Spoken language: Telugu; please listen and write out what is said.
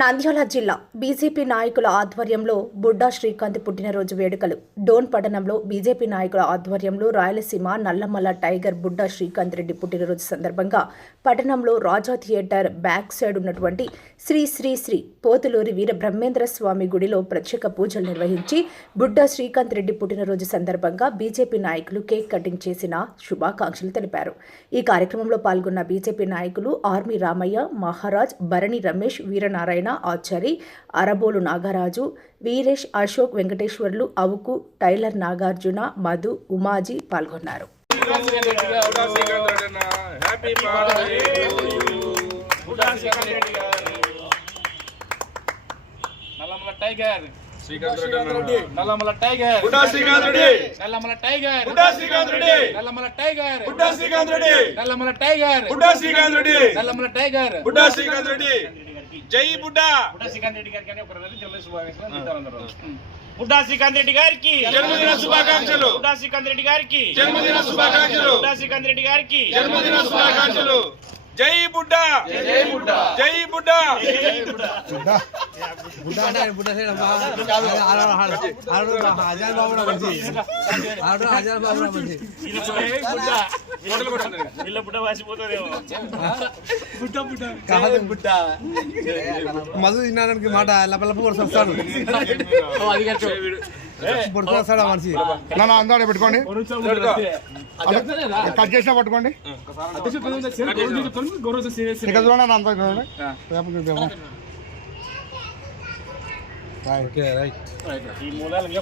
నంద్యాల జిల్లా బీజేపీ నాయకుల ఆధ్వర్యంలో బుడ్డా శ్రీకాంత్ పుట్టినరోజు వేడుకలు. డోన్ పట్టణంలో బీజేపీ నాయకుల ఆధ్వర్యంలో రాయలసీమ నల్లమల్ల టైగర్ బుడ్డా శ్రీకాంత్ రెడ్డి పుట్టినరోజు సందర్భంగా పట్టణంలో రాజా థియేటర్ బ్యాక్ సైడ్ ఉన్నటువంటి శ్రీ శ్రీ శ్రీ పోతులూరి వీర బ్రహ్మేంద్ర స్వామి గుడిలో ప్రత్యేక పూజలు నిర్వహించి బుడ్డా శ్రీకాంత్ రెడ్డి పుట్టినరోజు సందర్భంగా బీజేపీ నాయకులు కేక్ కటింగ్ చేసిన శుభాకాంక్షలు తెలిపారు. ఈ కార్యక్రమంలో పాల్గొన్న బీజేపీ నాయకులు ఆర్మీ రామయ్య మహారాజ్ భరణి రమేష్ వీరనారాయణ ఆచారి అరబోలు నాగరాజు వీరేష్ అశోక్ వెంకటేశ్వర్లు అవుకు టైలర్ నాగార్జున మధు ఉమాజీ పాల్గొన్నారు. Tiger. Srikanth Reddy Nallamala tiger. Budda Srikanth Reddy. Nallamala tiger. Budda Srikanth Reddy. Nallamala tiger. Budda Srikanth Reddy. Nallamala tiger. Budda Srikanth Reddy. Nallamala tiger. Budda Srikanth Reddy. జై బుడ్డా బుడ్డా శ్రీకాంత్ రెడ్డి గారికి అని ఒక రోజు జల్లి శుభాకాంక్షలు అందిస్తారు అందరూ. బుడ్డా శ్రీకాంత్ రెడ్డి గారికి జన్మదిన శుభాకాంక్షలు బుడ్డా శ్రీకాంత్ రెడ్డి గారికి జన్మదిన శుభాకాంక్షలు బుడ్డా శ్రీకాంత్ రెడ్డి గారికి జన్మదిన శుభాకాంక్షలు జై బుడ్డా జై బుడ్డా జై బుడ్డా బుడ్డ బుడ్డ. ఆడ- ఆడ- హజార్ బాబు మంచి ఆడ హజార్ బాబు మంచి బుడ్డ మధు తినడానికి మాట లపలప కూడా వస్తాడు. పడుకుని వస్తాడు ఆ మనిషి నన్ను అందరూ పెట్టుకోండి. కట్ చేసినా పట్టుకోండి. ఇక్కడ చూడండి అంత ఈ మూలాలు